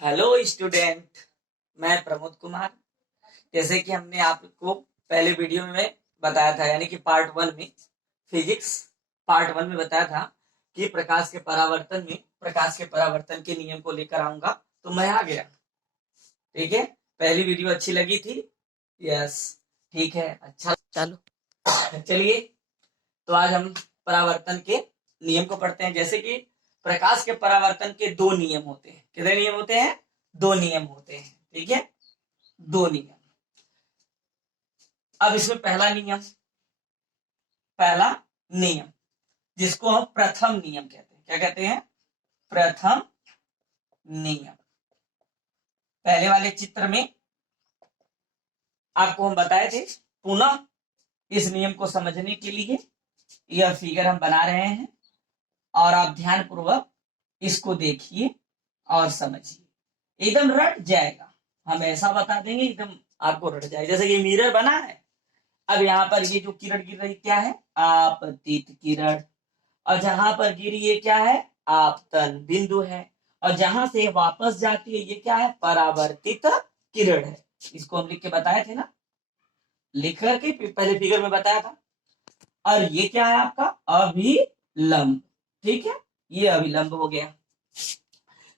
Hello student, मैं प्रमोद कुमार। जैसे कि हमने आपको पहले वीडियो में बताया था, यानी कि पार्ट वन में, फिजिक्स पार्ट वन में बताया था कि प्रकाश के परावर्तन के नियम को लेकर आऊंगा, तो मैं आ गया। ठीक है, पहली वीडियो अच्छी लगी थी? यस, ठीक है, अच्छा, चलो चलिए। तो आज हम परावर्तन के नियम को पढ़ते हैं। जैसे कि प्रकाश के परावर्तन के दो नियम होते हैं। कितने नियम होते हैं? दो नियम होते हैं। ठीक है, दो नियम। अब इसमें पहला नियम जिसको हम प्रथम नियम कहते हैं। क्या कहते हैं? प्रथम नियम। पहले वाले चित्र में आपको हम बताए थे। पुनः इस नियम को समझने के लिए यह फिगर हम बना रहे हैं और आप ध्यान पूर्वक इसको देखिए और समझिए। एकदम रट जाएगा, हम ऐसा बता देंगे एकदम आपको रट जाएगा। जैसे ये मिरर बना है, अब यहाँ पर ये जो किरण गिर रही क्या है? आपतित किरण। और जहां पर गिरी ये क्या है? आपतन बिंदु है। और जहां से वापस जाती है ये क्या है? परावर्तित किरण है। इसको हम लिख के बताए थे ना, लिख करके पहले फिगर में बताया था। और ये क्या है आपका? अभिलंब। ठीक है, ये अभिलंब हो गया।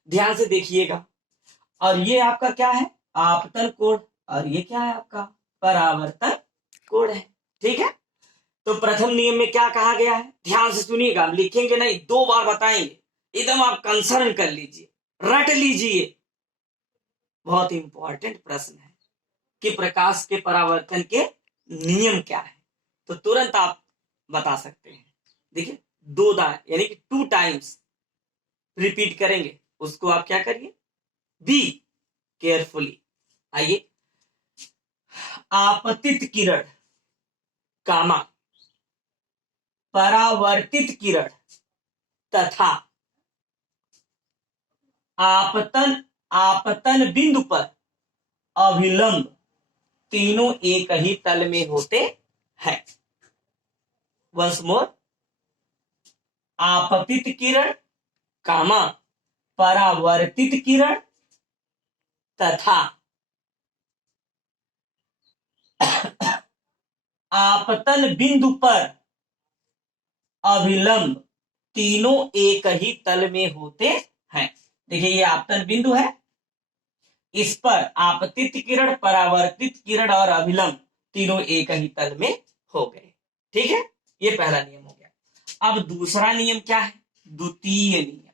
ध्यान से देखिएगा। और ये आपका क्या है? आपतन कोण। और ये क्या है आपका? परावर्तन कोण है। ठीक है, तो प्रथम नियम में क्या कहा गया है? ध्यान से सुनिएगा, हम लिखेंगे नहीं, दो बार बताएंगे। एकदम आप कंसर्न कर लीजिए, रट लीजिए। बहुत इंपॉर्टेंट प्रश्न है कि प्रकाश के परावर्तन के नियम क्या है, तो तुरंत आप बता सकते हैं। देखिए, दो बार यानी कि 2 टाइम्स रिपीट करेंगे, उसको आप क्या करिए? Be carefully. आइए, आपतित किरण कामा परावर्तित किरण तथा आपतन बिंदु पर अभिलंब तीनों एक ही तल में होते हैं। वंस मोर, आपतित किरण कामा परावर्तित किरण तथा आपतन बिंदु पर अभिलंब तीनों एक ही तल में होते हैं। देखिए, ये आपतन बिंदु है, इस पर आपतित किरण, परावर्तित किरण और अभिलंब तीनों एक ही तल में हो गए। ठीक है, ये पहला नियम हो गया। अब दूसरा नियम क्या है? द्वितीय नियम।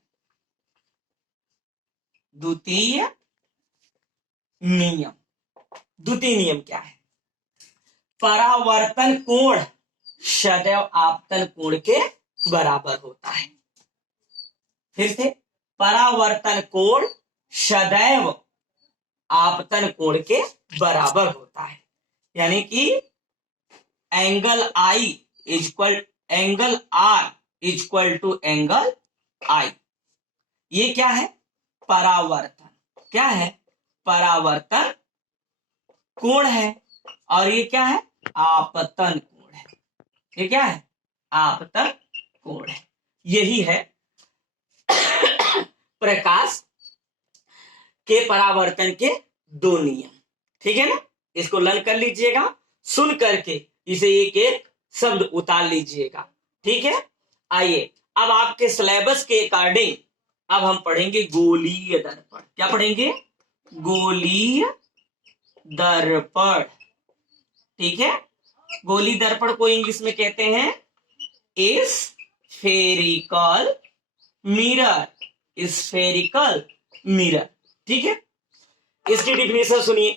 द्वितीय नियम द्वितीय नियम क्या है? परावर्तन कोण सदैव आपतन कोण के बराबर होता है। फिर से, परावर्तन कोण सदैव आपतन कोण के बराबर होता है। यानी कि angle I angle are equal to angle I. ये क्या है? परावर्तन। क्या है? परावर्तन कोण है। और ये क्या है? आपतन कोण है। ये क्या है? आपतन कोण है। यही है प्रकाश के परावर्तन के दो नियम। ठीक है ना, इसको लर्न कर लीजिएगा, सुन करके इसे एक एक शब्द उतार लीजिएगा। ठीक है, आइए अब आपके सिलेबस के अकॉर्डिंग अब हम पढ़ेंगे गोलीय दर्पण। क्या पढ़ेंगे? गोलीय दर्पण। ठीक है, गोली दर्पण को इंग्लिश में कहते हैं स्फेरिकल मिरर। Spherical mirror. ठीक है, इसकी डिफिनेशन सुनिए।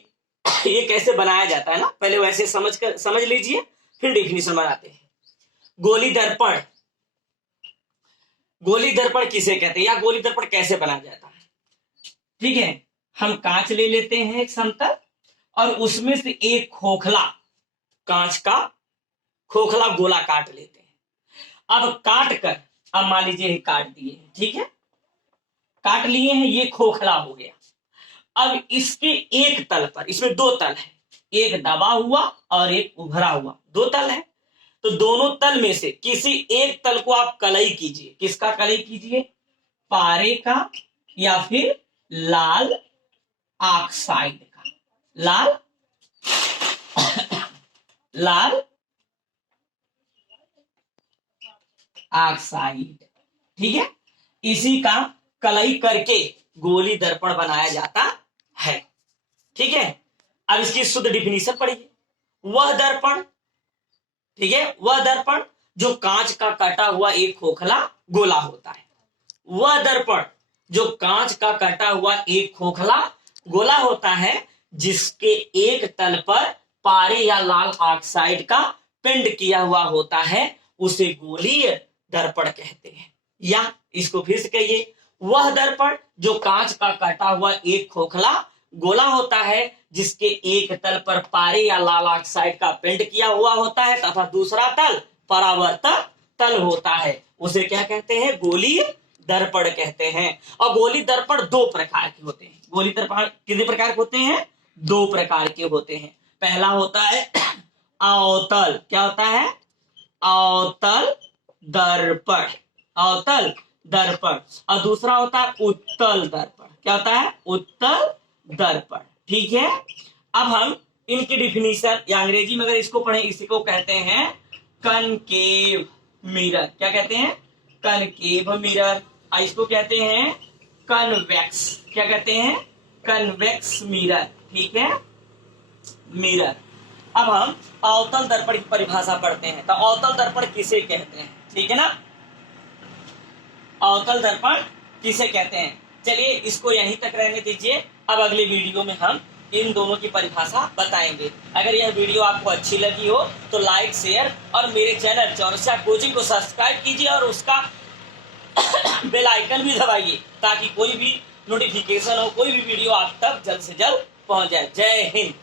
ये कैसे बनाया जाता है ना, पहले वैसे समझ लीजिए, फिर डिफिनेशन बनाते हैं। गोली दर्पण, गोली दर्पण किसे कहते हैं या गोली दर्पण कैसे बनाया जाता है? ठीक है, हम कांच ले लेते हैं एक समतल, और उसमें से एक खोखला कांच का खोखला गोला काट लेते हैं। अब काट कर, अब मान लीजिए काट दिए हैं, ठीक है, काट लिए हैं, ये खोखला हो गया। अब इसके एक तल पर, इसमें दो तल है, एक दबा हुआ और एक उभरा हुआ, दो तल है। तो दोनों तल में से किसी एक तल को आप कलई कीजिए। किसका कलई कीजिए? पारे का या फिर लाल ऑक्साइड का, लाल लाल ऑक्साइड। ठीक है, इसी का कलई करके गोली दर्पण बनाया जाता है। ठीक है, अब इसकी शुद्ध डिफिनीशन पढ़िए। वह दर्पण, ठीक है, वह दर्पण जो कांच का कटा हुआ एक खोखला गोला होता है। वह दर्पण जो कांच का कटा हुआ एक खोखला गोला होता है, जिसके एक तल पर पारे या लाल ऑक्साइड का पिंड किया हुआ होता है, उसे गोलीय दर्पण कहते हैं। या इसको फिर से कहिए, वह दर्पण जो कांच का कटा हुआ एक खोखला गोला होता है, जिसके एक तल पर पारे या लाल ऑक्साइड का पेंट किया हुआ होता है तथा दूसरा तल परावर्तक तल होता है, उसे क्या कहते हैं? गोलीय दर्पण कहते हैं। और गोली दर्पण दो प्रकार के होते हैं। गोली दर्पण कितने प्रकार के होते हैं? दो प्रकार के होते हैं। पहला होता है अवतल, क्या होता है? अवतल दर्पण, अवतल दर्पण। और दूसरा होता है उत्तल दर्पण, क्या होता है? उत्तल दर्पण। ठीक है, अब हम इनकी डिफिनीशन या अंग्रेजी में अगर इसको पढ़े, इसी को कहते हैं कनकेव मिरर। क्या कहते हैं? Concave mirror. और इसको कहते हैं कन्वेक्स, क्या कहते हैं? Convex mirror. ठीक है, मिरर। अब हम अवतल दर्पण की परिभाषा पढ़ते हैं। तो अवतल दर्पण किसे कहते हैं? ठीक है ना, अवतल दर्पण किसे कहते हैं? चलिए इसको यहीं तक रहने दीजिए। अब अगले वीडियो में हम इन दोनों की परिभाषा बताएंगे। अगर यह वीडियो आपको अच्छी लगी हो तो लाइक, शेयर और मेरे चैनल चौरसिया कोचिंग को सब्सक्राइब कीजिए और उसका बेल आइकन भी दबाइए, ताकि कोई भी नोटिफिकेशन हो, कोई भी वीडियो आप तक जल्द से जल्द पहुंच जाए। जय हिंद।